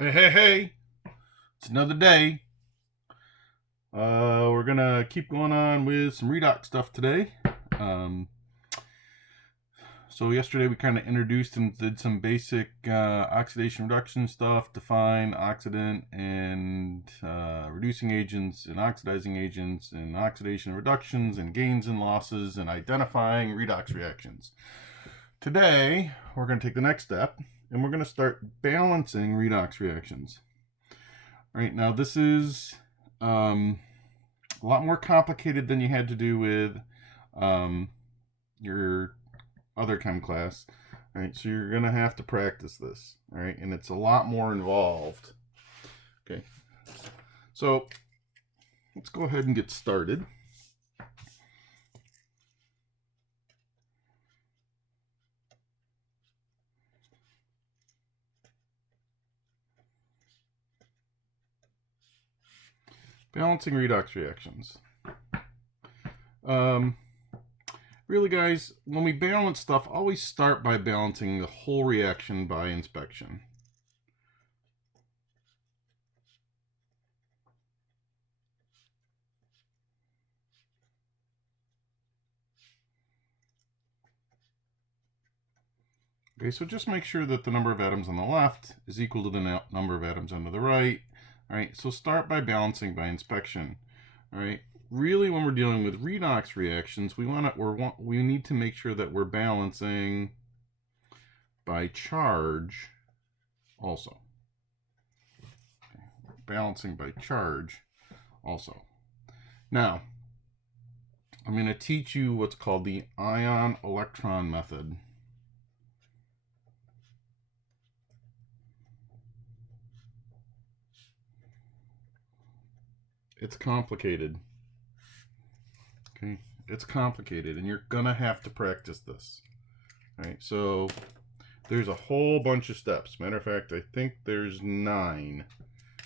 Hey, it's another day. We're gonna keep going on with some redox stuff today. Um, so yesterday we kind of introduced and did some basic oxidation reduction stuff, define oxidant and reducing agents and oxidizing agents and oxidation reductions and gains and losses and identifying redox reactions. Today we're going to take the next step and we're going to start balancing redox reactions. All right, now this is a lot more complicated than you had to do with your other chem class. All right, so you're going to have to practice this. All right, and it's a lot more involved. Okay, so let's go ahead and get started. Balancing redox reactions. Really, guys, when we balance stuff, always start by balancing the whole reaction by inspection. Okay, so just make sure that the number of atoms on the left is equal to the number of atoms on the right. All right, so start by balancing by inspection. All right, really, when we're dealing with redox reactions, we need to make sure that we're balancing by charge also. Okay, balancing by charge also. Now, I'm going to teach you what's called the ion-electron method. It's complicated. Okay, it's complicated, and you're gonna have to practice this. All right, so there's a whole bunch of steps. Matter of fact, I think there's 9.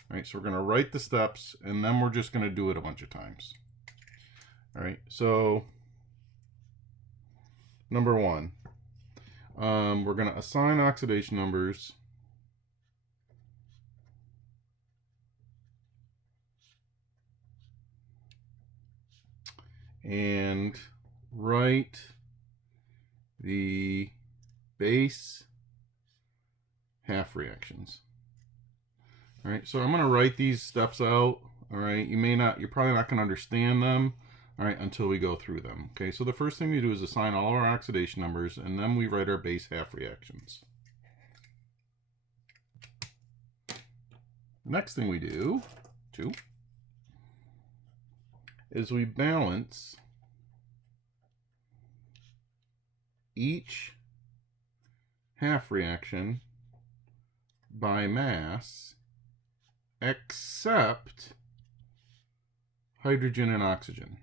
All right, so we're gonna write the steps, and then we're just gonna do it a bunch of times. All right, so number 1, we're gonna assign oxidation numbers and write the base half reactions. All right, so I'm going to write these steps out. All right, you're probably not going to understand them, all right, until we go through them. Okay, so the first thing we do is assign all our oxidation numbers, and then we write our base half reactions. The next thing we do, is we balance each half reaction by mass except hydrogen and oxygen.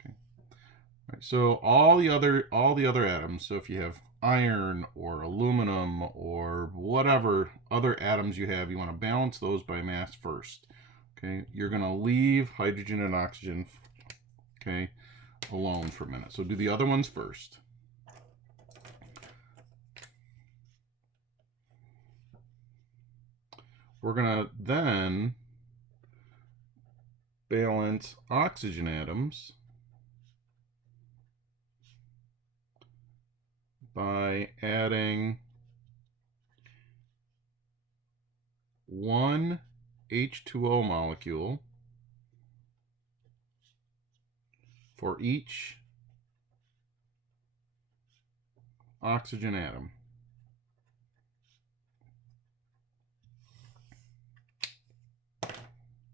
Okay. All right, so all the other atoms, so if you have iron or aluminum or whatever other atoms you have, you want to balance those by mass first. Okay, you're going to leave hydrogen and oxygen, okay, alone for a minute. So do the other ones first. We're going to then balance oxygen atoms by adding 1 H2O molecule for each oxygen atom.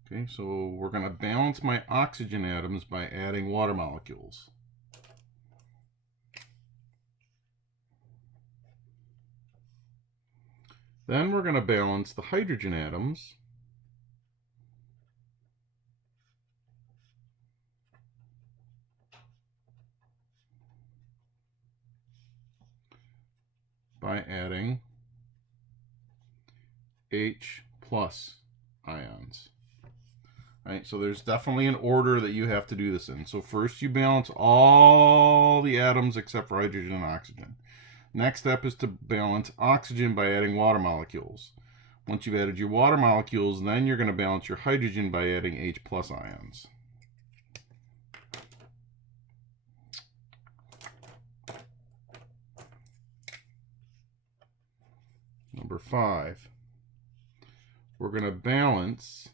Okay, so we're going to balance my oxygen atoms by adding water molecules. Then we're going to balance the hydrogen atoms by adding H plus ions. All right, so there's definitely an order that you have to do this in. So first you balance all the atoms except for hydrogen and oxygen. Next step is to balance oxygen by adding water molecules. Once you've added your water molecules, then you're going to balance your hydrogen by adding H+ ions. Number 5, we're going to balance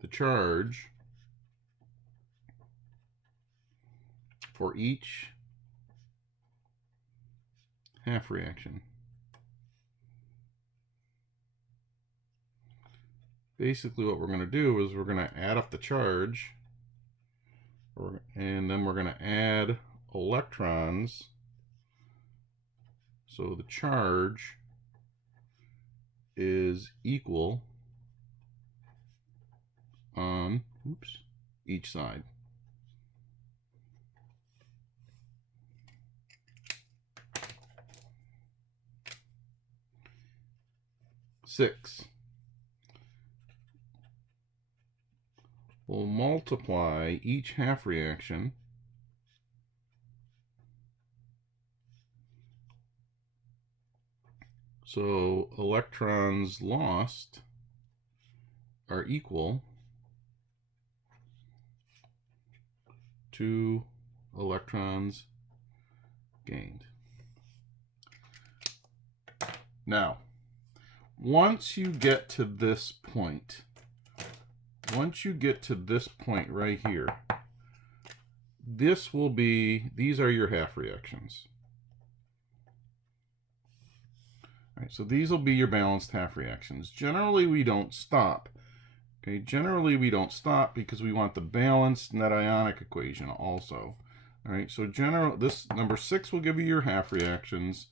the charge for each half reaction. Basically what we're going to do is we're going to add up the charge, and then we're going to add electrons. So the charge is equal on each side. Six. We'll multiply each half reaction so electrons lost are equal to electrons gained. Now, once you get to this point right here, these are your half reactions. All right, so these will be your balanced half reactions. Generally, we don't stop. Okay, generally we don't stop because we want the balanced net ionic equation also. All right, so this number 6 will give you your half reactions,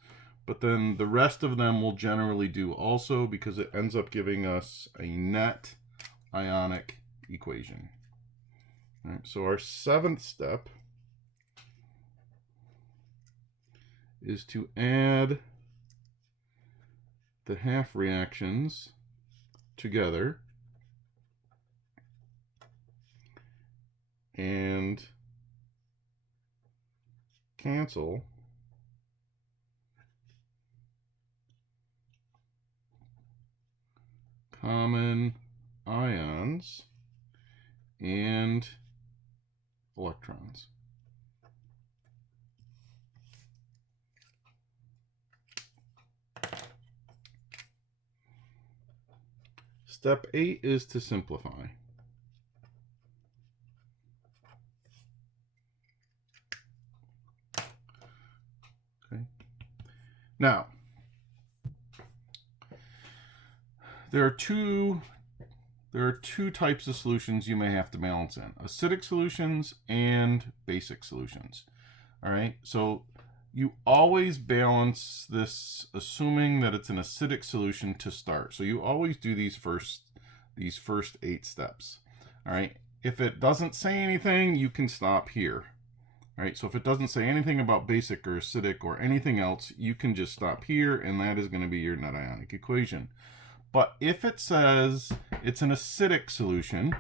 but then the rest of them will generally do also because it ends up giving us a net ionic equation. All right, so our 7th step is to add the half reactions together and cancel common ions and electrons. Step 8 is to simplify. Okay. Now, there are two types of solutions you may have to balance in: acidic solutions and basic solutions. All right, so you always balance this assuming that it's an acidic solution to start. So you always do these first 8 steps. All right, if it doesn't say anything, you can stop here. All right, so if it doesn't say anything about basic or acidic or anything else, you can just stop here, and that is going to be your net ionic equation. But if it says it's an acidic solution,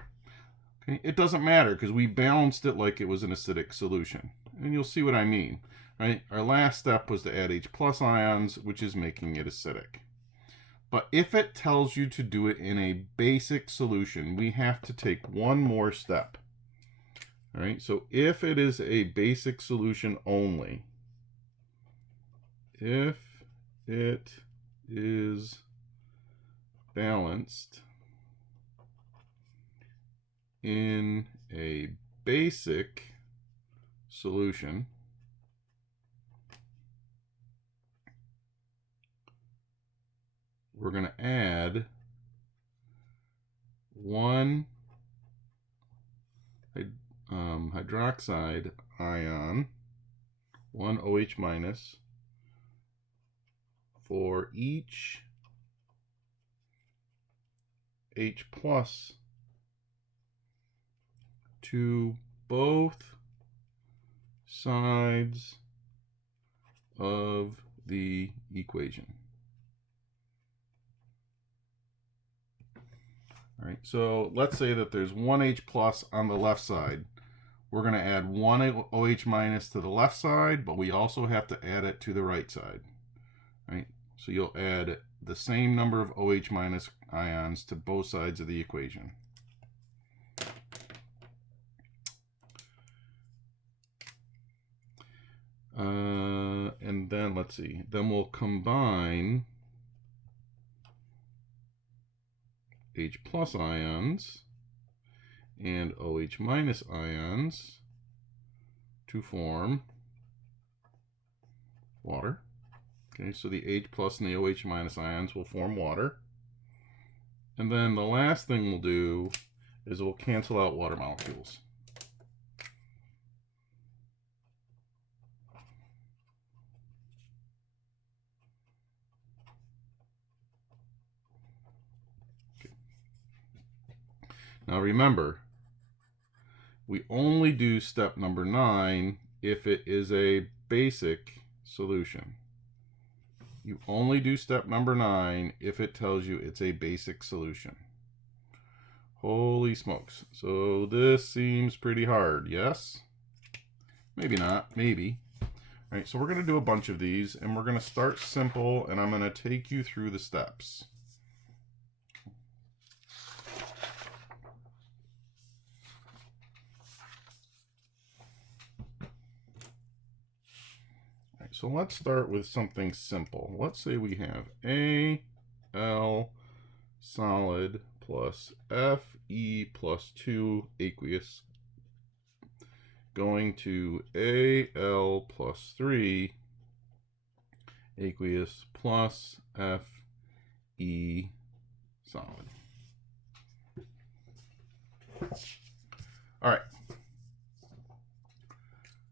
okay, it doesn't matter because we balanced it like it was an acidic solution. And you'll see what I mean. Right? Our last step was to add H+ ions, which is making it acidic. But if it tells you to do it in a basic solution, we have to take one more step. All right, so if it is a basic solution only, if it is balanced in a basic solution, we're going to add 1 hydroxide ion, 1 OH- for each H+ to both sides of the equation. All right, so let's say that there's 1 H+ on the left side, we're going to add one OH minus to the left side, but we also have to add it to the right side. Right? So you'll add the same number of OH minus ions to both sides of the equation. And then let's see, then we'll combine H plus ions and OH minus ions to form water. Okay, so the H plus and the OH minus ions will form water. And then the last thing we'll do is we'll cancel out water molecules. Okay. Now remember, we only do step number 9 if it is a basic solution. You only do step number 9 if it tells you it's a basic solution. Holy smokes. So this seems pretty hard, yes? Maybe not, maybe. All right, so we're going to do a bunch of these, and we're going to start simple, and I'm going to take you through the steps. So let's start with something simple. Let's say we have Al solid plus Fe plus 2 aqueous going to Al plus 3 aqueous plus Fe solid. All right.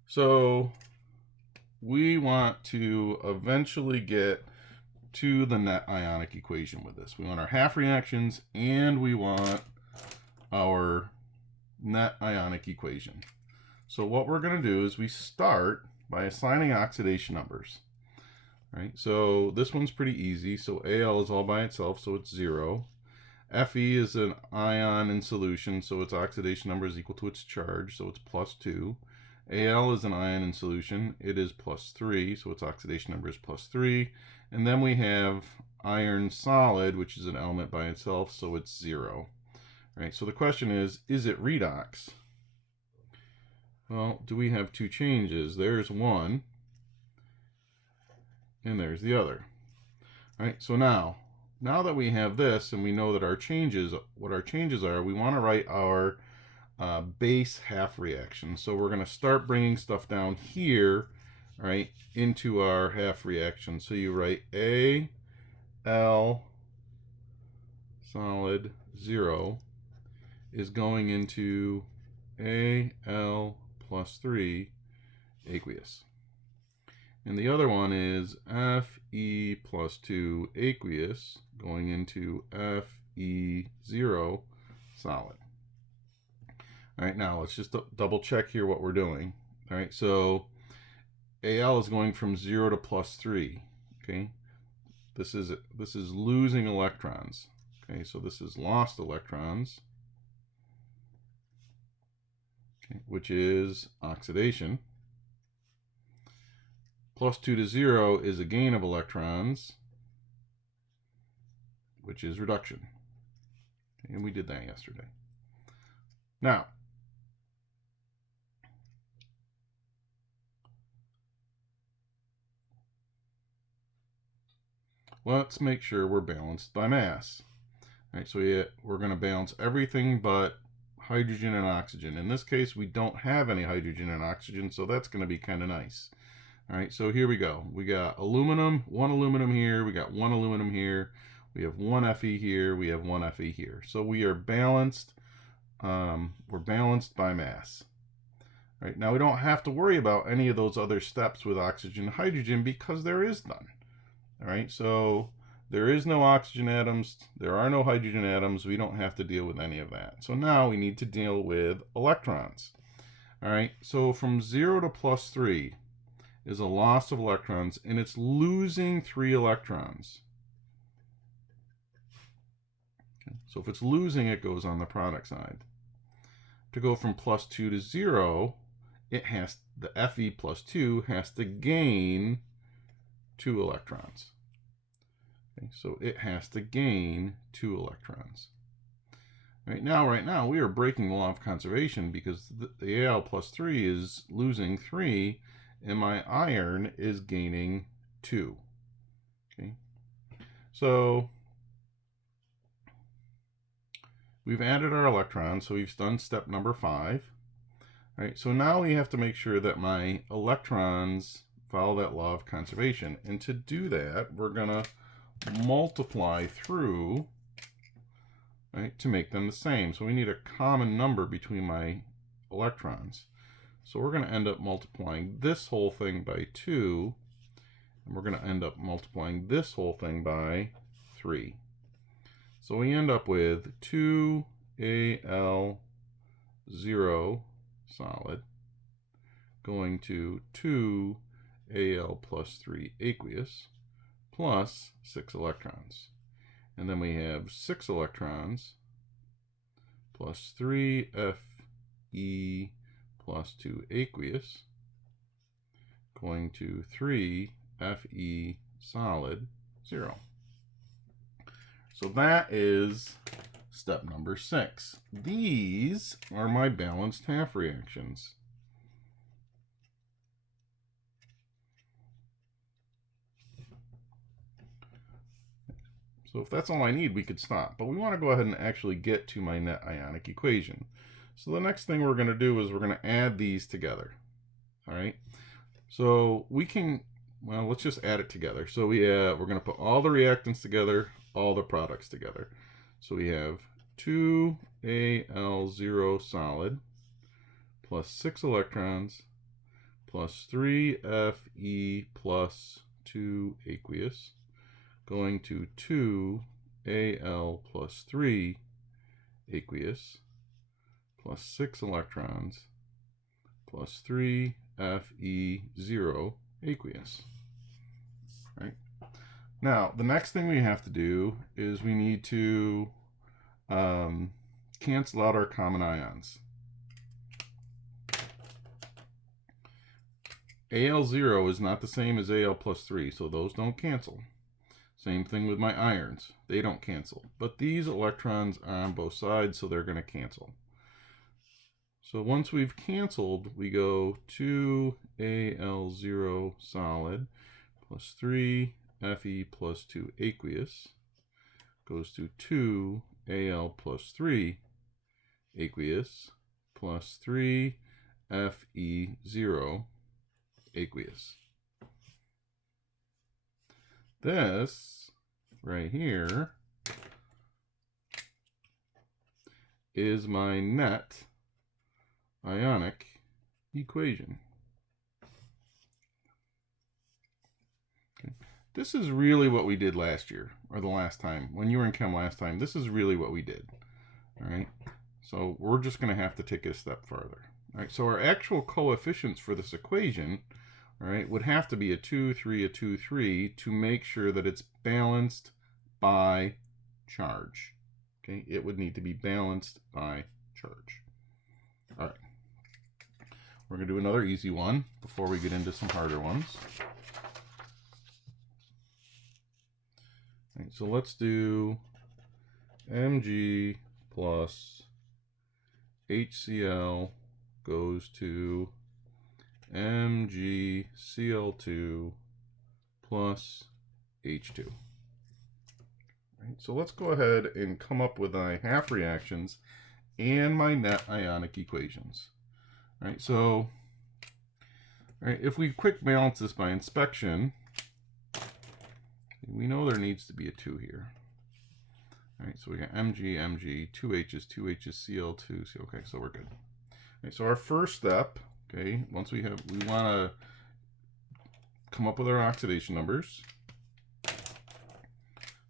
So we want to eventually get to the net ionic equation with this. We want our half reactions and we want our net ionic equation. So what we're going to do is we start by assigning oxidation numbers. Right? So this one's pretty easy. So Al is all by itself, so it's 0. Fe is an ion in solution, so its oxidation number is equal to its charge, so it's plus 2. Al is an ion in solution. It is plus 3, so its oxidation number is plus 3. And then we have iron solid, which is an element by itself, so it's 0. All right, so the question is it redox? Well, do we have two changes? There's one, and there's the other. All right, so now that we have this, and we know that our changes, what our changes are, we want to write our base half reaction. So we're going to start bringing stuff down here, right, into our half reaction. So you write Al solid 0 is going into Al plus 3 aqueous. And the other one is Fe plus 2 aqueous going into Fe0 solid. All right, now let's just double check here what we're doing. All right, so Al is going from 0 to plus 3. Okay, this is losing electrons. Okay, so this is lost electrons, okay, which is oxidation. Plus 2 to 0 is a gain of electrons, which is reduction. Okay, and we did that yesterday. Now, let's make sure we're balanced by mass. All right, so we're going to balance everything but hydrogen and oxygen. In this case, we don't have any hydrogen and oxygen, so that's going to be kind of nice. All right, so here we go. We got aluminum, one aluminum here, we got one aluminum here, we have one Fe here, we have one Fe here. So we are balanced, we're balanced by mass. All right, now we don't have to worry about any of those other steps with oxygen and hydrogen because there is none. All right, so there is no oxygen atoms, there are no hydrogen atoms, we don't have to deal with any of that. So now we need to deal with electrons. All right, so from 0 to plus 3 is a loss of electrons, and it's losing 3 electrons. Okay, so if it's losing, it goes on the product side. to go from +2 to 0, the Fe plus 2 has to gain 2 electrons. Okay, so it has to gain 2 electrons. Right now, we are breaking the law of conservation because the Al plus 3 is losing 3, and my iron is gaining 2. Okay, so we've added our electrons, so we've done step number 5. All right, so now we have to make sure that my electrons follow that law of conservation. And to do that, we're going to multiply through, right, to make them the same. So we need a common number between my electrons. So we're going to end up multiplying this whole thing by 2, and we're going to end up multiplying this whole thing by 3. So we end up with 2Al0 solid going to 2Al plus 3 aqueous plus 6 electrons. And then we have 6 electrons plus 3 Fe plus 2 aqueous going to 3 Fe solid 0. So that is step number 6. These are my balanced half reactions. So if that's all I need, we could stop. But we want to go ahead and actually get to my net ionic equation. So the next thing we're going to do is we're going to add these together. All right. So we can, well, let's just add it together. So we're going to put all the reactants together, all the products together. So we have 2Al0 solid plus 6 electrons plus 3 Fe plus 2 aqueous going to 2Al plus 3 aqueous plus 6 electrons plus 3 Fe0 aqueous. Right? Now, the next thing we have to do is we need to cancel out our common ions. Al0 is not the same as Al plus 3, so those don't cancel. Same thing with my irons. They don't cancel. But these electrons are on both sides, so they're going to cancel. So once we've canceled, we go 2Al0 solid plus 3 Fe plus 2 aqueous goes to 2Al plus 3 aqueous plus 3 Fe0 aqueous. This right here is my net ionic equation. Okay. This is really what we did last year, or the last time. When you were in chem last time, this is really what we did. All right. So we're just going to have to take it a step farther. All right. So our actual coefficients for this equation, all right, would have to be a 2, 3, a 2, 3 to make sure that it's balanced by charge. Okay. It would need to be balanced by charge. All right. We're going to do another easy one before we get into some harder ones. All right, so let's do Mg plus HCl goes to MgCl2 plus H2. All right, so let's go ahead and come up with my half reactions and my net ionic equations. All right, so if we quick balance this by inspection, we know there needs to be a 2 here. All right, so we got Mg, 2 H's, Cl2, okay, so we're good. All right, so our first step, okay, once we want to come up with our oxidation numbers.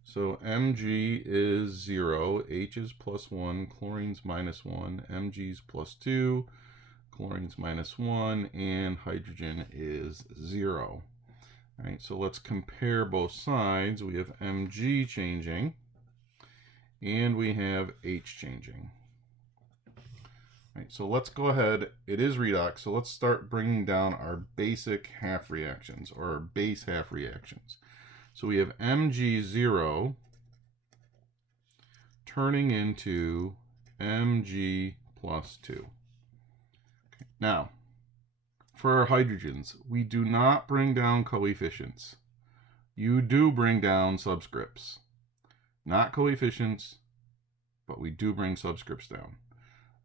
So Mg is 0, H is +1, chlorine's -1, Mg's +2, chlorine's -1, and hydrogen is 0. All right, so let's compare both sides. We have Mg changing, and we have H changing. Right, so let's go ahead. It is redox, so let's start bringing down our basic half reactions, or our base half reactions. So we have Mg0 turning into Mg plus 2. Okay. Now, for our hydrogens, we do not bring down coefficients. You do bring down subscripts. Not coefficients, but we do bring subscripts down.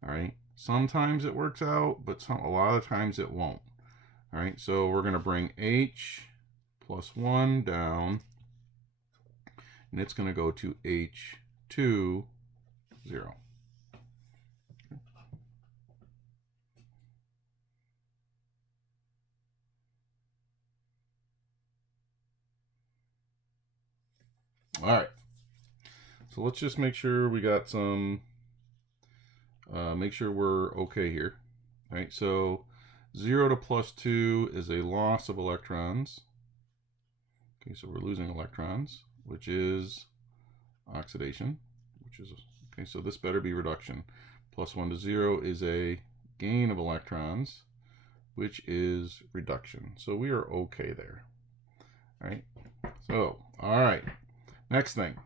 All right. Sometimes it works out, but a lot of times it won't. All right. So we're going to bring H plus 1 down, and it's going to go to H2, 0. All right. So let's just make sure we got some, make sure we're okay here. All right, so 0 to plus 2 is a loss of electrons. Okay, so we're losing electrons, which is oxidation, which is, okay, so this better be reduction. Plus 1 to 0 is a gain of electrons, which is reduction. So we are okay there. All right, so, all right, next thing.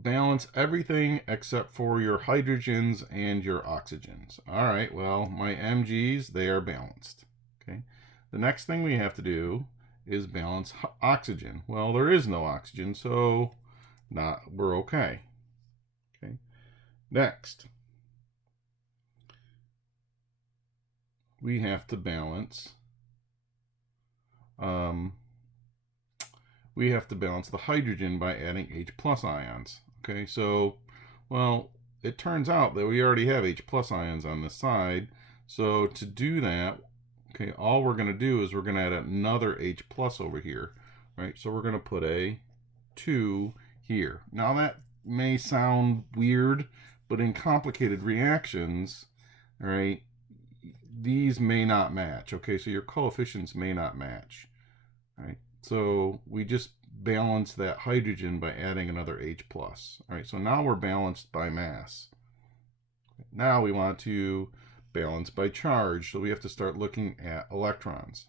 Balance everything except for your hydrogens and your oxygens. All right, well, my Mgs, they are balanced. Okay. The next thing we have to do is balance oxygen. Well, there is no oxygen, so we're okay. Okay. Next, we have to balance the hydrogen by adding H plus ions. Okay, so, well, it turns out that we already have H plus ions on this side. So to do that, okay, all we're going to do is we're going to add another H plus over here, right? So we're going to put a 2 here. Now that may sound weird, but in complicated reactions, all right, these may not match. Okay, so your coefficients may not match. All right, so we just balance that hydrogen by adding another H plus. All right, so now we're balanced by mass. Now we want to balance by charge, so we have to start looking at electrons.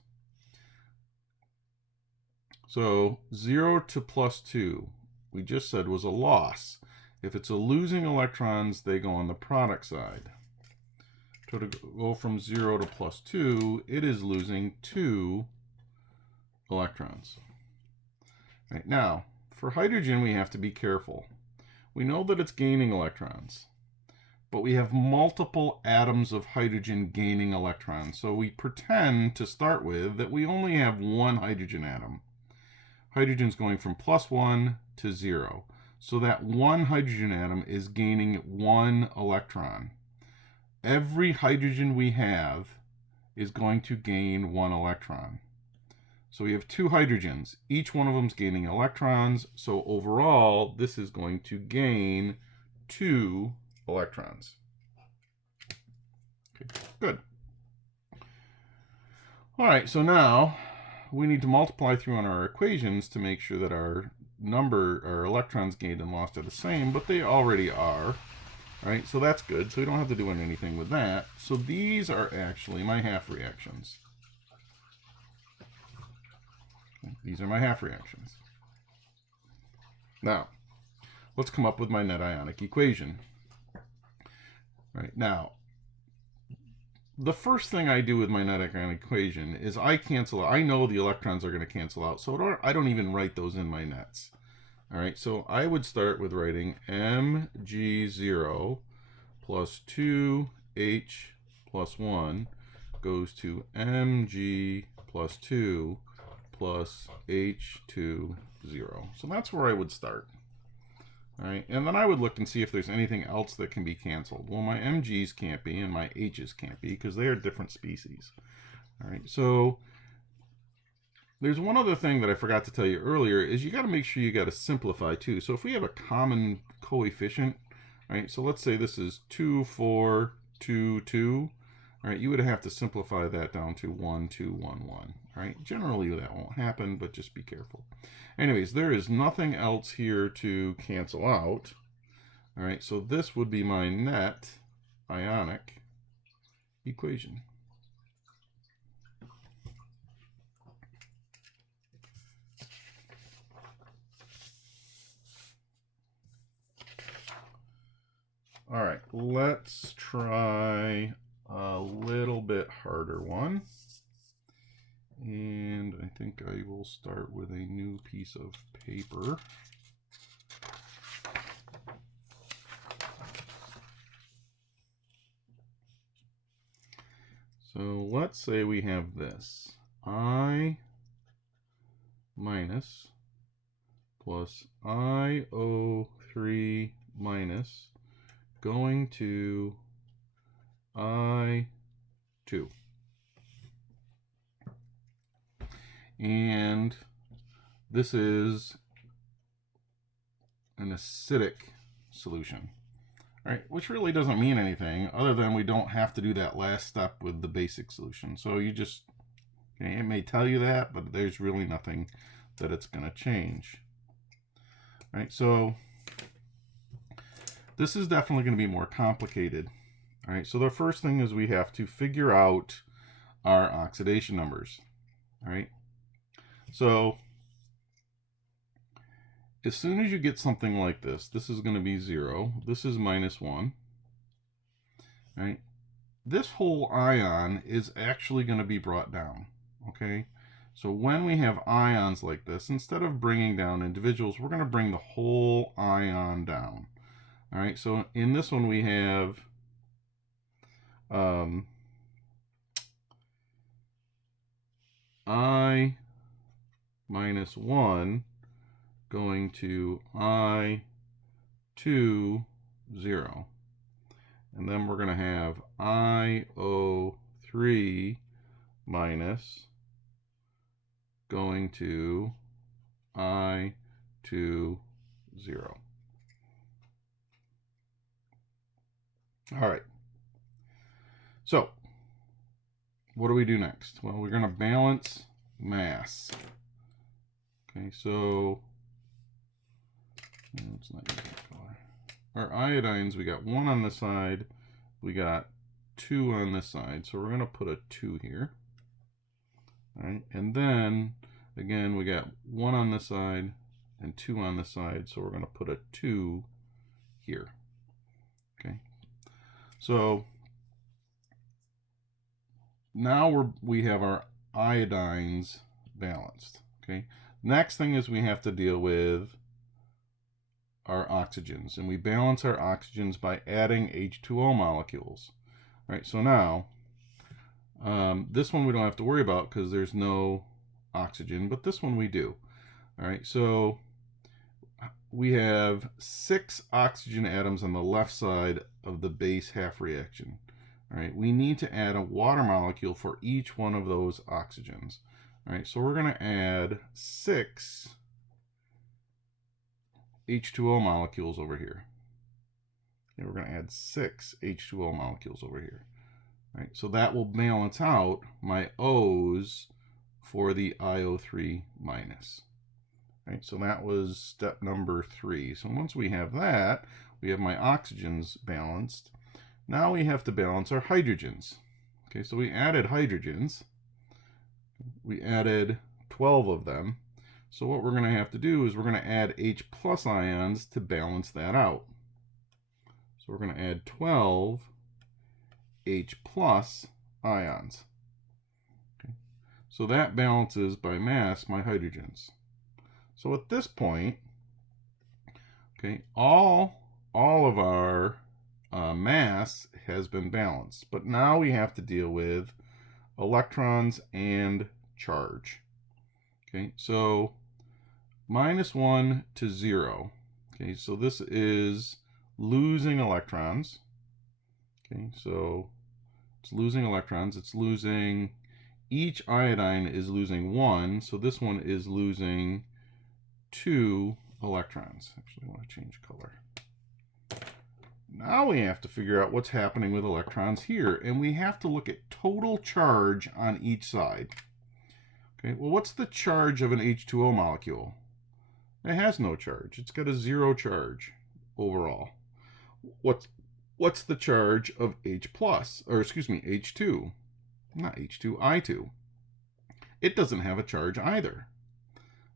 So 0 to plus 2, we just said was a loss. If it's a losing electrons, they go on the product side. So to go from 0 to plus 2, it is losing 2 electrons. Right, now, for hydrogen, we have to be careful. We know that it's gaining electrons, but we have multiple atoms of hydrogen gaining electrons. So we pretend to start with that we only have one hydrogen atom. Hydrogen's going from plus 1 to 0. So that one hydrogen atom is gaining 1 electron. Every hydrogen we have is going to gain 1 electron. So we have 2 hydrogens. Each one of them is gaining electrons. So overall, this is going to gain 2 electrons. Okay, good. All right, so now we need to multiply through on our equations to make sure that our electrons gained and lost are the same, but they already are. All right, so that's good. So we don't have to do anything with that. So these are actually my half reactions. These are my half reactions. Now, let's come up with my net ionic equation. Right now, the first thing I do with my net ionic equation is I cancel out. I know the electrons are going to cancel out, so I don't even write those in my nets. All right, so I would start with writing Mg0 plus 2H plus 1 goes to Mg plus 2 plus H2, 0. So that's where I would start. All right, and then I would look and see if there's anything else that can be canceled. Well, my Mg's can't be and my H's can't be because they are different species. All right, so there's one other thing that I forgot to tell you earlier is you got to make sure you got to simplify too. So if we have a common coefficient, right, so let's say this is 2, 4, 2, 2. All right, you would have to simplify that down to 1, 2, 1, 1. All right, generally that won't happen, but just be careful. Anyways, there is nothing else here to cancel out. All right, so this would be my net ionic equation. All right, let's try a little bit harder one. And I think I will start with a new piece of paper. So let's say we have this. I minus plus IO3 minus going to I2. And this is an acidic solution. All right, which really doesn't mean anything other than we don't have to do that last step with the basic solution. So you just, okay, it may tell you that, but there's really nothing that it's going to change. All right, so this is definitely going to be more complicated. All right, so the first thing is we have to figure out our oxidation numbers. All right, so as soon as you get something like this, this is going to be 0. This is -1. All right, this whole ion is actually going to be brought down. Okay, so when we have ions like this, instead of bringing down individuals, we're going to bring the whole ion down. All right, so in this one we have I minus 1 going to I2, 0. And then we're going to have IO3 minus going to I2, 0. All right. So what do we do next? Well, we're going to balance mass. Okay, so let's not use that color. Our iodines, we got 1 on this side, we got 2 on this side, so we're going to put a 2 here. All right, and then again we got 1 on this side and 2 on this side, so we're going to put a 2 here. Okay, so now we have our iodines balanced. Okay, next thing is we have to deal with our oxygens, and we balance our oxygens by adding H2O molecules. All right, so now this one we don't have to worry about because there's no oxygen, but this one we do. All right, so we have 6 oxygen atoms on the left side of the base half reaction. All right, we need to add a water molecule for each one of those oxygens. All right, so we're going to add 6 H2O molecules over here. Okay, we're going to add 6 H2O molecules over here. All right, so that will balance out my O's for the IO3 minus. All right, so that was step number 3. So once we have that, we have my oxygens balanced. Now we have to balance our hydrogens. Okay, so we added hydrogens. We added 12 of them. So what we're going to have to do is we're going to add H plus ions to balance that out. So we're going to add 12 H plus ions. Okay. So that balances by mass my hydrogens. So at this point, okay, all of our mass has been balanced, but now we have to deal with electrons and charge. Okay, so -1 to 0. Okay, so this is losing electrons. Okay, so it's losing electrons. It's losing, each iodine is losing 1, so this one is losing 2 electrons. Actually, I want to change color. Now we have to figure out what's happening with electrons here, and we have to look at total charge on each side. Okay, well, what's the charge of an H2O molecule? It has no charge. It's got a 0 charge overall. What's what's the charge of H plus, or excuse me, H2? Not H2, I2. It doesn't have a charge either,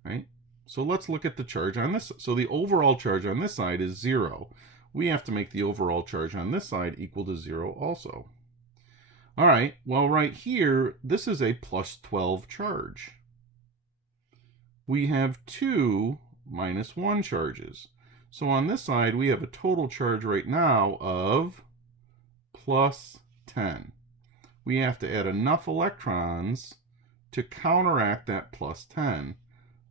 right? So let's look at the charge on this. So the overall charge on this side is 0. We have to make the overall charge on this side equal to 0 also. All right, well, right here, this is a plus 12 charge. We have 2 minus 1 charges. So on this side, we have a total charge right now of plus 10. We have to add enough electrons to counteract that plus 10.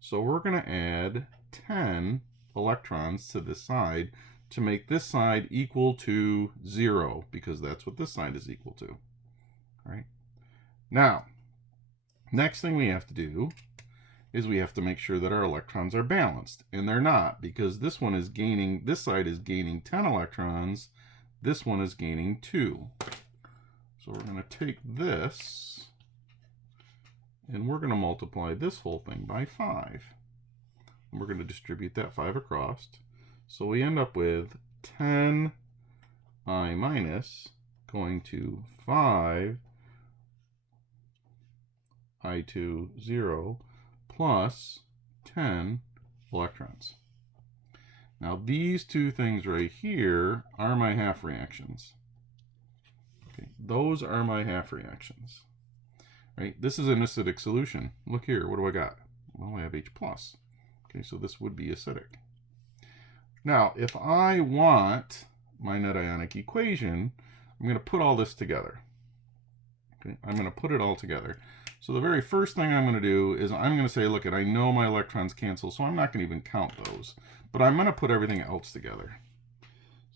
So we're going to add 10 electrons to this side to make this side equal to 0, because that's what this side is equal to. All right. Now, next thing we have to do is we have to make sure that our electrons are balanced, and they're not, because this one is gaining, this side is gaining 10 electrons, this one is gaining 2. So we're going to take this, and we're going to multiply this whole thing by 5. And we're going to distribute that 5 across. So we end up with 10 I minus going to 5 I2 0 plus 10 electrons. Now these two things right here are my half reactions. Okay, those are my half reactions. Right? This is an acidic solution. Look here, what do I got? Well, I have H plus. Okay, so this would be acidic. Now, if I want my net ionic equation, I'm going to put all this together. Okay, I'm going to put it all together. So the very first thing I'm going to do is I'm going to say, look, I know my electrons cancel, so I'm not going to even count those. But I'm going to put everything else together.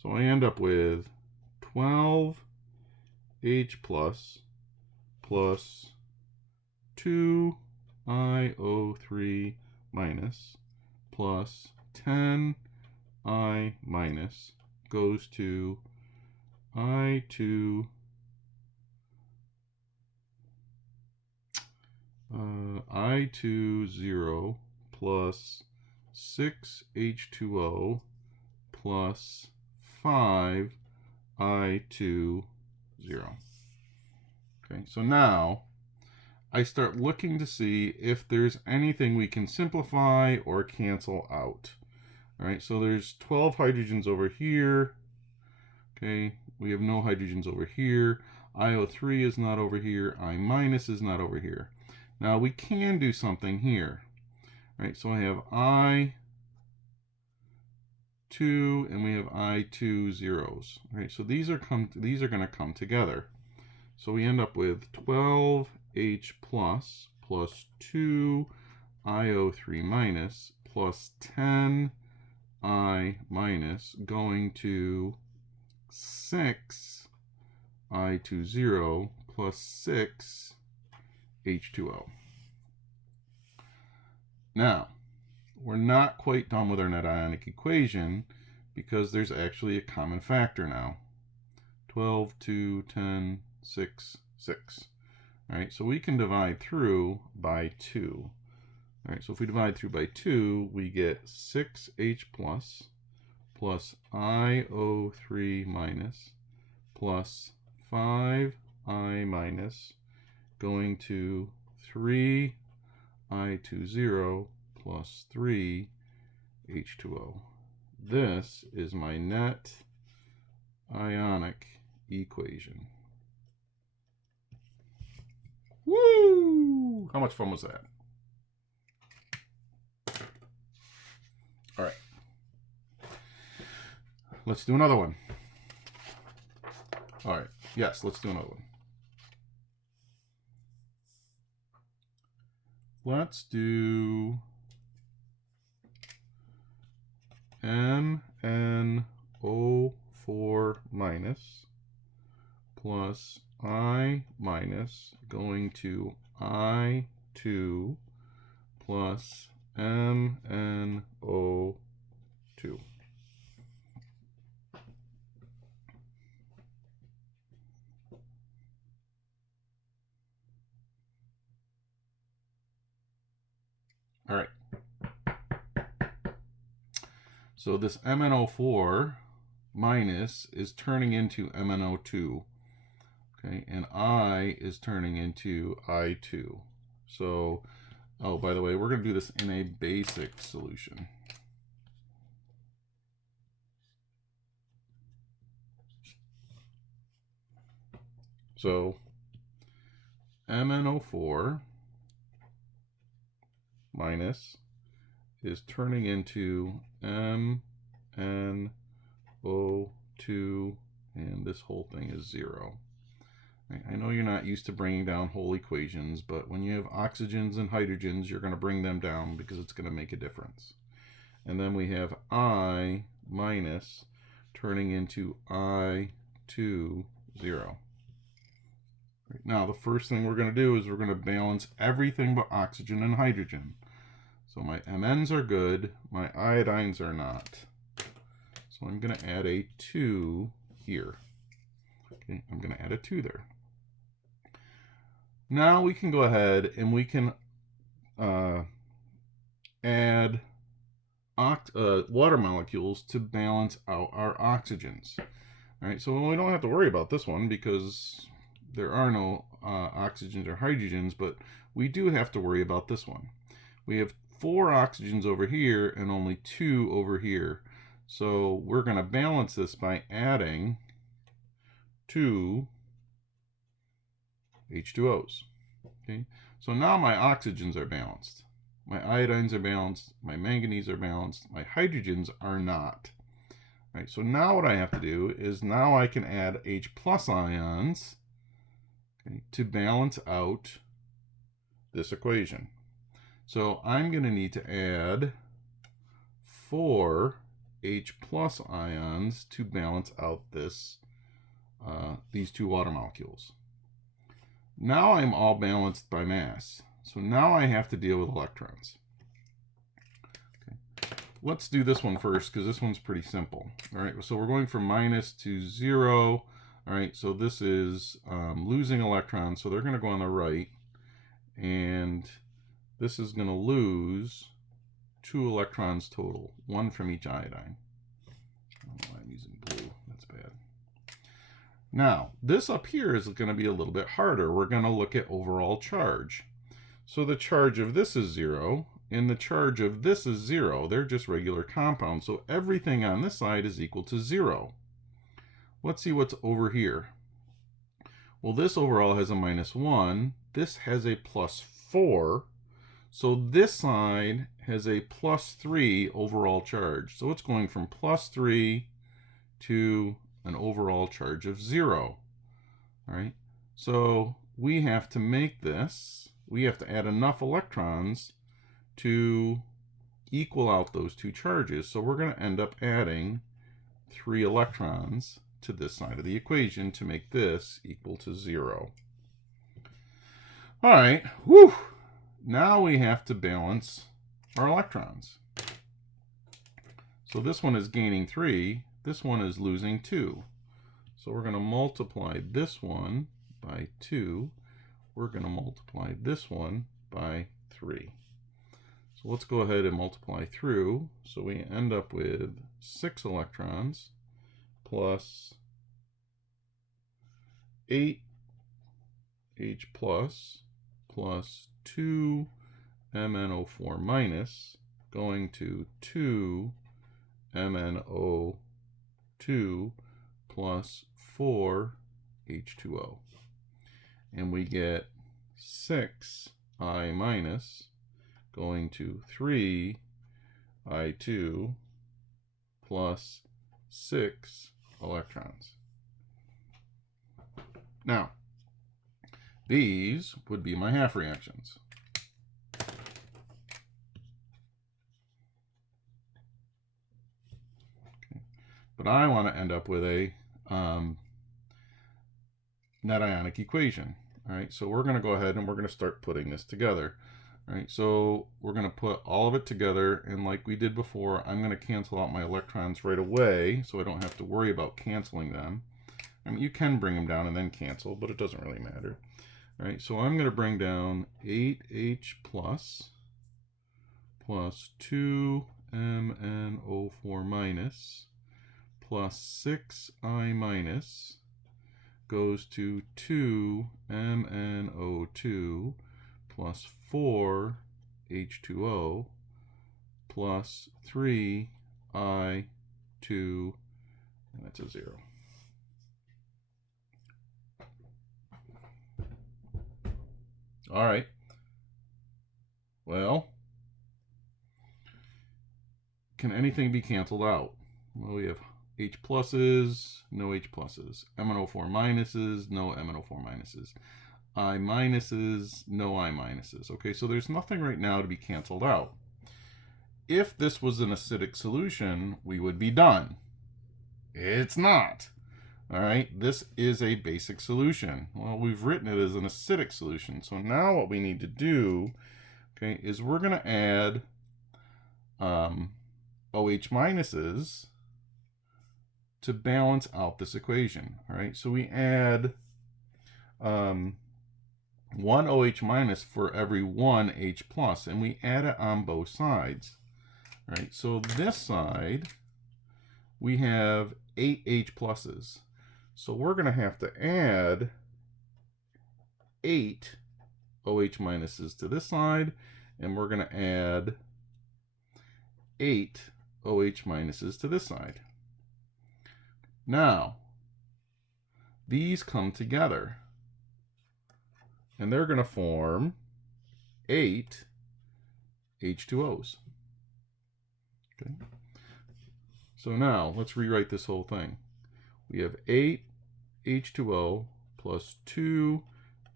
So I end up with 12 H plus plus 2 iO3 minus plus 10 I minus goes to I2 I2 0 plus 6 H2O plus 5 I2 0. Okay, so now I start looking to see if there's anything we can simplify or cancel out. All right, so there's 12 hydrogens over here. Okay, we have no hydrogens over here. IO3 is not over here. I minus is not over here. Now we can do something here. All right, so I have I2 and we have I2 zeros. All right, so these are going to come together. So we end up with 12 H plus plus 2 IO3 minus plus 10 I minus going to 6 I20 plus 6 H2O. Now, we're not quite done with our net ionic equation because there's actually a common factor now. 12, 2, 10, 6, 6. All right, so we can divide through by 2. All right, so if we divide through by 2, we get 6H plus IO3 minus plus 5I minus going to 3I20 plus 3H2O. This is my net ionic equation. Woo! How much fun was that? All right. Let's do another one. All right. Yes, let's do another one. Let's do MnO4 minus plus I minus going to I2 plus MnO2. All right. So this MnO4, minus is turning into MnO2. Okay, and I is turning into I2. So, oh, by the way, we're going to do this in a basic solution. So, MnO4 minus is turning into MnO2, and this whole thing is 0. I know you're not used to bringing down whole equations, but when you have oxygens and hydrogens, you're going to bring them down because it's going to make a difference. And then we have I minus turning into I2, 0. Right, now, the first thing we're going to do is we're going to balance everything but oxygen and hydrogen. So my MNs are good, my iodines are not. So I'm going to add a 2 here. Okay, I'm going to add a 2 there. Now we can go ahead and we can add water molecules to balance out our oxygens. All right, so we don't have to worry about this one because there are no oxygens or hydrogens, but we do have to worry about this one. We have 4 oxygens over here and only 2 over here. So we're going to balance this by adding 2 H2Os. Okay, so now my oxygens are balanced. My iodines are balanced, my manganese are balanced, my hydrogens are not. Right, so now what I have to do is now I can add H plus ions, okay, to balance out this equation. So I'm going to need to add 4 H plus ions to balance out this these 2 water molecules. Now I'm all balanced by mass. So now I have to deal with electrons. Okay. Let's do this one first because this one's pretty simple. All right, so we're going from minus to 0. All right, so this is losing electrons, so they're going to go on the right. And this is going to lose 2 electrons total, 1 from each iodine. I don't know why I'm using blue. That's bad. Now, this up here is going to be a little bit harder. We're going to look at overall charge. So the charge of this is 0, and the charge of this is 0. They're just regular compounds, so everything on this side is equal to 0. Let's see what's over here. Well, this overall has a -1. This has a +4. So this side has a +3 overall charge. So it's going from +3 to an overall charge of 0. All right, so we have to make this, we have to add enough electrons to equal out those 2 charges. So we're going to end up adding 3 electrons to this side of the equation to make this equal to 0. All right, whew. Now we have to balance our electrons. So this one is gaining 3. This one is losing 2. So we're going to multiply this one by 2. We're going to multiply this one by 3. So let's go ahead and multiply through. So we end up with 6 electrons plus 8 H plus 2 MnO4 minus going to 2 MnO2 plus 4 H2O. And we get 6 I minus going to 3 I2 plus 6 electrons. Now, these would be my half reactions. Okay. But I want to end up with a net ionic equation. All right, so we're going to go ahead and we're going to start putting this together. All right, so we're going to put all of it together, and like we did before, I'm going to cancel out my electrons right away so I don't have to worry about canceling them. I mean, you can bring them down and then cancel, but it doesn't really matter. All right, so I'm going to bring down 8H plus 2 MnO4 minus plus 6I minus goes to 2MnO2 plus 4H2O plus 3I2, and that's a 0. All right. Well, can anything be canceled out? Well, we have H pluses, no H pluses. MnO4 minuses, no MnO4 minuses. I minuses, no I minuses. Okay, so there's nothing right now to be canceled out. If this was an acidic solution, we would be done. It's not. All right, this is a basic solution. Well, we've written it as an acidic solution. So now what we need to do, okay, is we're going to add OH minuses to balance out this equation. All right, so we add 1 OH minus for every 1 H plus, and we add it on both sides. All right, so this side, we have 8 H pluses. So we're going to have to add 8 OH minuses to this side, and we're going to add 8 OH minuses to this side. Now, these come together, and they're going to form 8 H2Os. Okay. So now, let's rewrite this whole thing. We have 8 H2O plus 2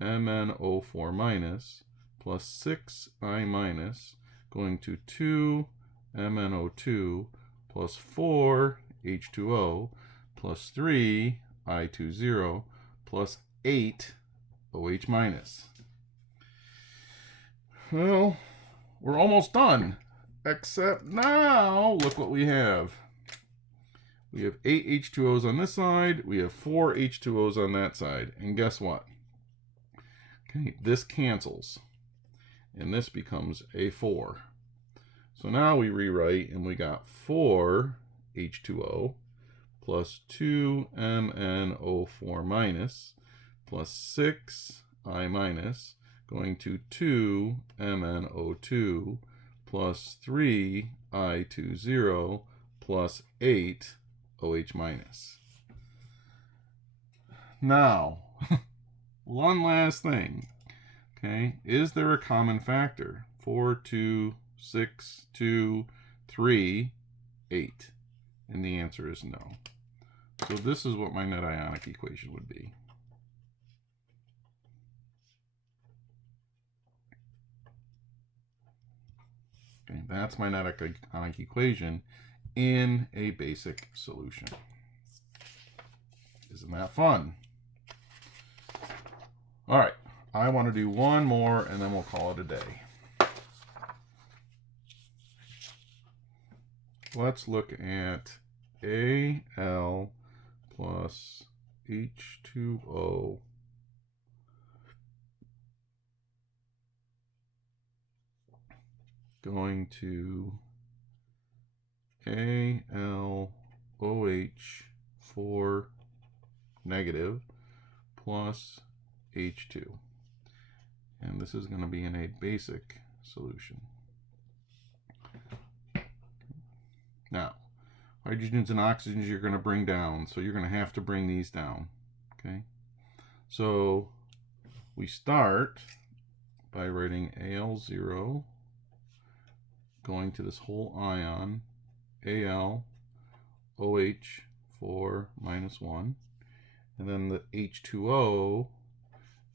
MnO4 minus plus 6 I minus going to 2 MnO2 plus 4 H2O plus 3 I20 plus 8 OH minus. Well, we're almost done. Except now, look what we have. We have 8 H2Os on this side. We have 4 H2Os on that side. And guess what? Okay, this cancels. And this becomes a 4. So now we rewrite, and we got 4 H2O plus 2 MnO4 minus plus 6 I minus going to 2 MnO2 plus 3 I20 plus 8 OH minus. Now, one last thing. Okay, is there a common factor? 4, 2, 6, 2, 3, 8. And the answer is no. So this is what my net ionic equation would be. Okay, that's my net ionic equation in a basic solution. Isn't that fun? All right, I want to do one more and then we'll call it a day. Let's look at Al plus H2O going to AlOH4 negative plus H2. And this is going to be in a basic solution. Now, hydrogens and oxygens you're going to bring down, so you're going to have to bring these down. Okay? So we start by writing Al0 going to this whole ion, Al OH4 minus 1, and then the H2O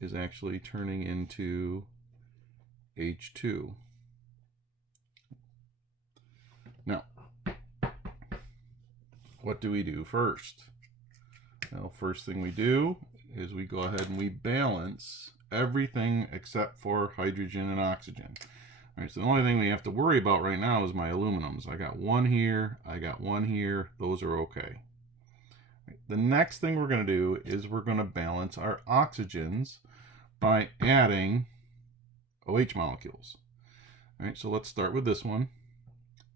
is actually turning into H2. Now, what do we do first? Well, first thing we do is we go ahead and we balance everything except for hydrogen and oxygen. All right, so the only thing we have to worry about right now is my aluminums. I got one here, I got one here, those are okay. Right, the next thing we're going to do is we're going to balance our oxygens by adding OH molecules. All right, so let's start with this one.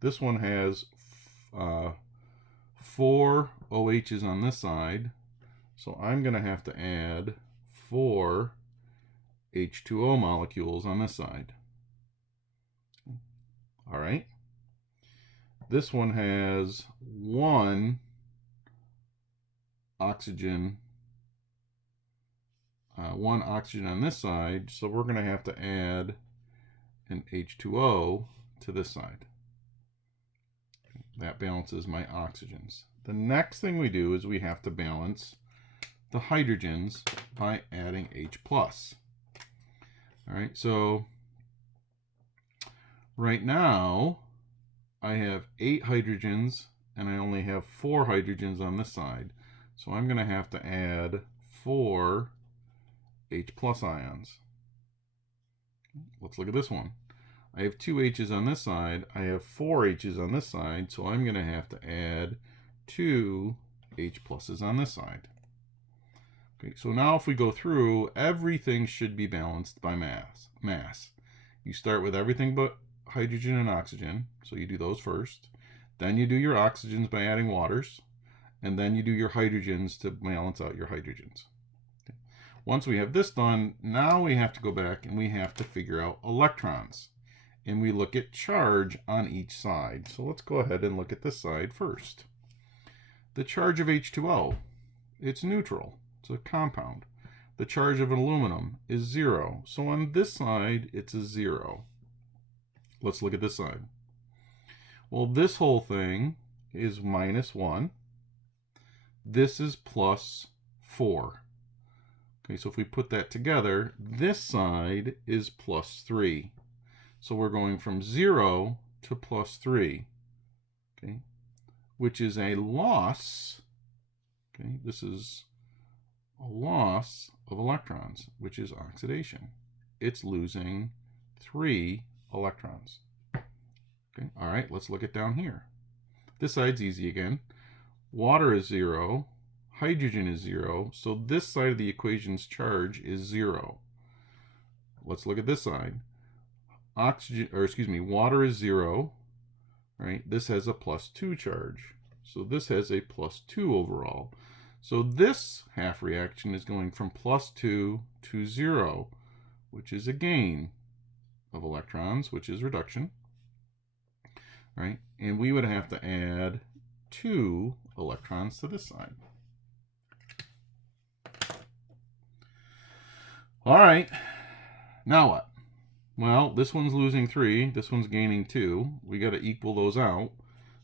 This one has 4 OHs on this side, so I'm going to have to add 4 H2O molecules on this side. All right. This one has 1 oxygen, 1 oxygen on this side, so we're going to have to add an H2O to this side. That balances my oxygens. The next thing we do is we have to balance the hydrogens by adding H+. All right, so right now I have 8 hydrogens and I only have 4 hydrogens on this side. So I'm going to have to add 4 H+ ions. Let's look at this one. I have 2 H's on this side. I have 4 H's on this side. So I'm going to have to add 2 H+'s on this side. Okay, so now if we go through, everything should be balanced by mass. You start with everything but hydrogen and oxygen. So you do those first. Then you do your oxygens by adding waters. And then you do your hydrogens to balance out your hydrogens. Okay. Once we have this done, now we have to go back and we have to figure out electrons. And we look at charge on each side. So let's go ahead and look at this side first. The charge of H2O, it's neutral. It's a compound. The charge of aluminum is 0. So on this side, it's a 0. Let's look at this side. Well, this whole thing is -1. This is +4. Okay, so if we put that together, this side is +3. So we're going from 0 to +3, okay, which is a loss. Okay, this is a loss of electrons, which is oxidation. It's losing 3 electrons. Okay, all right, let's look at down here. This side's easy again. Water is 0, hydrogen is 0, so this side of the equation's charge is 0. Let's look at this side. Water is 0, right? This has a +2 charge. So this has a +2 overall. So this half reaction is going from +2 to 0, which is a gain of electrons, which is reduction, right? And we would have to add 2 electrons to this side. All right, now what? Well, this one's losing 3, this one's gaining 2. We got to equal those out.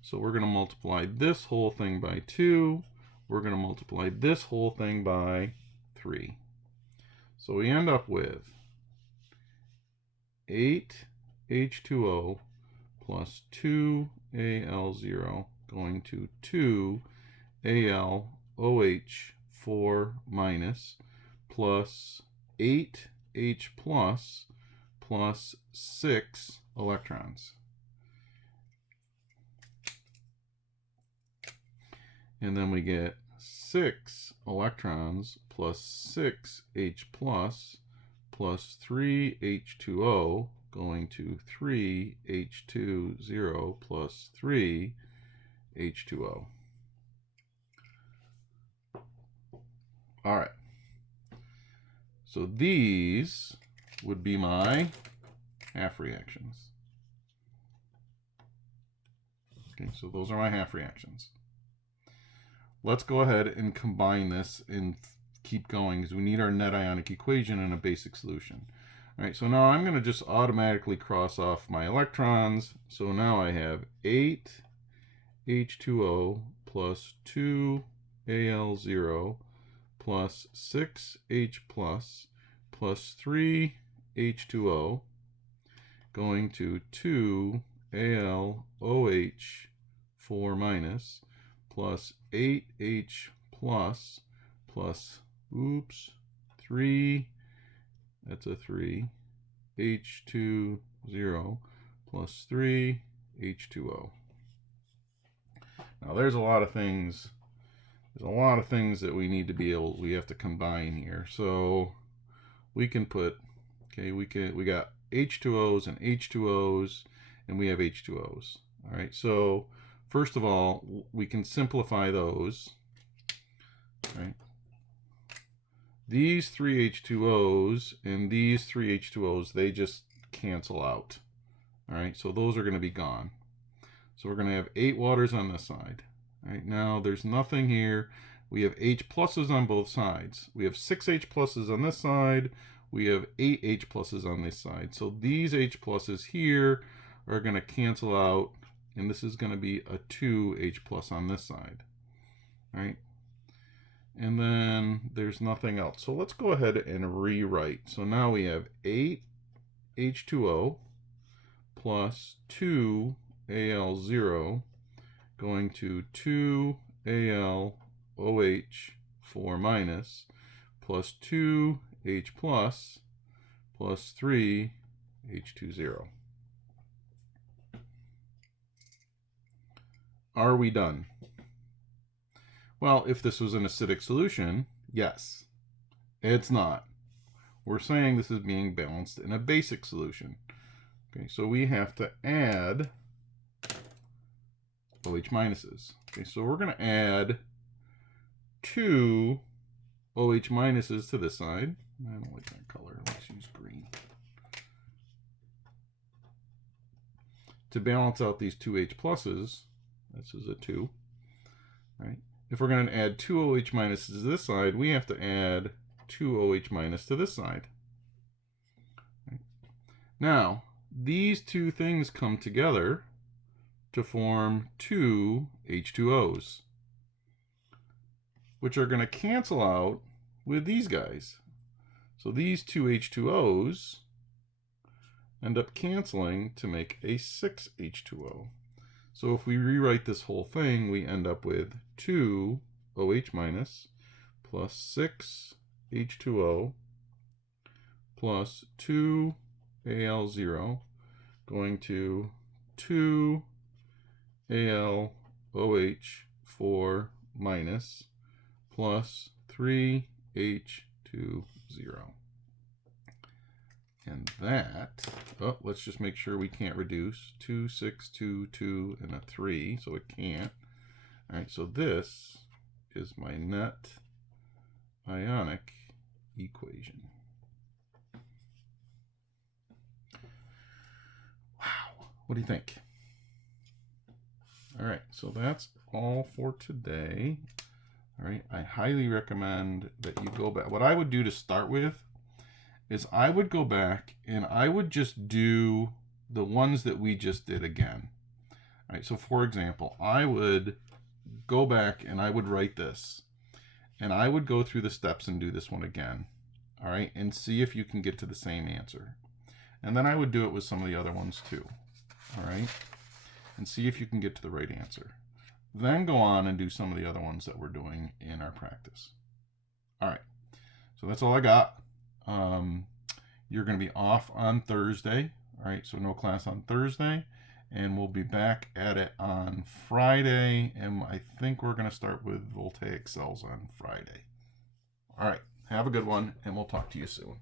So we're going to multiply this whole thing by 2. We're going to multiply this whole thing by 3. So we end up with 8 H2O plus 2 Al0 going to 2 AlOH 4 minus plus 8 H plus 6 electrons. And then we get 6 electrons plus 6 H plus 3 H2O going to 3 H20 plus 3 H2O. All right. So these would be my half reactions. Okay, so those are my half reactions. Let's go ahead and combine this and keep going because we need our net ionic equation and a basic solution. All right, so now I'm going to just automatically cross off my electrons. So now I have 8 H2O plus 2 Al0 plus 6 H plus 3 H2O going to 2 AlOH 4 minus plus 8H plus 3, that's a 3, H20 plus 3 H2O. Now there's a lot of things that we need to we have to combine here. So we can put, okay, we got H2Os and H2Os, and we have H2Os. All right, so first of all, we can simplify those, right? These three H2Os and these three H2Os, they just cancel out. All right, so those are going to be gone. So we're going to have 8 waters on this side. All right, now there's nothing here. We have H pluses on both sides. We have 6 H pluses on this side. We have 8 H pluses on this side. So these H pluses here are going to cancel out, and this is going to be a 2 H plus on this side. All right. And then there's nothing else. So let's go ahead and rewrite. So now we have 8 H2O plus 2 Al0 going to 2 AlOH 4 minus plus 2 H plus 3 H20. Are we done? Well, if this was an acidic solution, yes. It's not. We're saying this is being balanced in a basic solution. Okay, so we have to add OH minuses. Okay, so we're going to add 2 OH minuses to this side. I don't like that color. Let's use green. To balance out these 2 H pluses, this is a 2. Right? If we're going to add 2 OH minuses to this side, we have to add 2 OH minus to this side. Right? Now, these two things come together to form 2 H2Os, which are going to cancel out with these guys. So these 2 H2Os end up canceling to make a 6 H2O. So if we rewrite this whole thing, we end up with 2 OH minus plus 6 H2O plus 2 Al0 going to 2 AlOH 4 minus plus 3 H20. And that, oh, let's just make sure we can't reduce 2, 6, 2, 2, and a 3, so it can't. All right, so this is my net ionic equation. Wow, what do you think? All right, so that's all for today. All right, I highly recommend that you go back. What I would do to start with is I would go back and I would just do the ones that we just did again. All right, so for example, I would go back and I would write this, and I would go through the steps and do this one again, all right, and see if you can get to the same answer. And then I would do it with some of the other ones too, all right, and see if you can get to the right answer. Then go on and do some of the other ones that we're doing in our practice. All right, so that's all I got. You're going to be off on Thursday, all right, so no class on Thursday, and we'll be back at it on Friday, and I think we're going to start with voltaic cells on Friday. All right, have a good one, and we'll talk to you soon.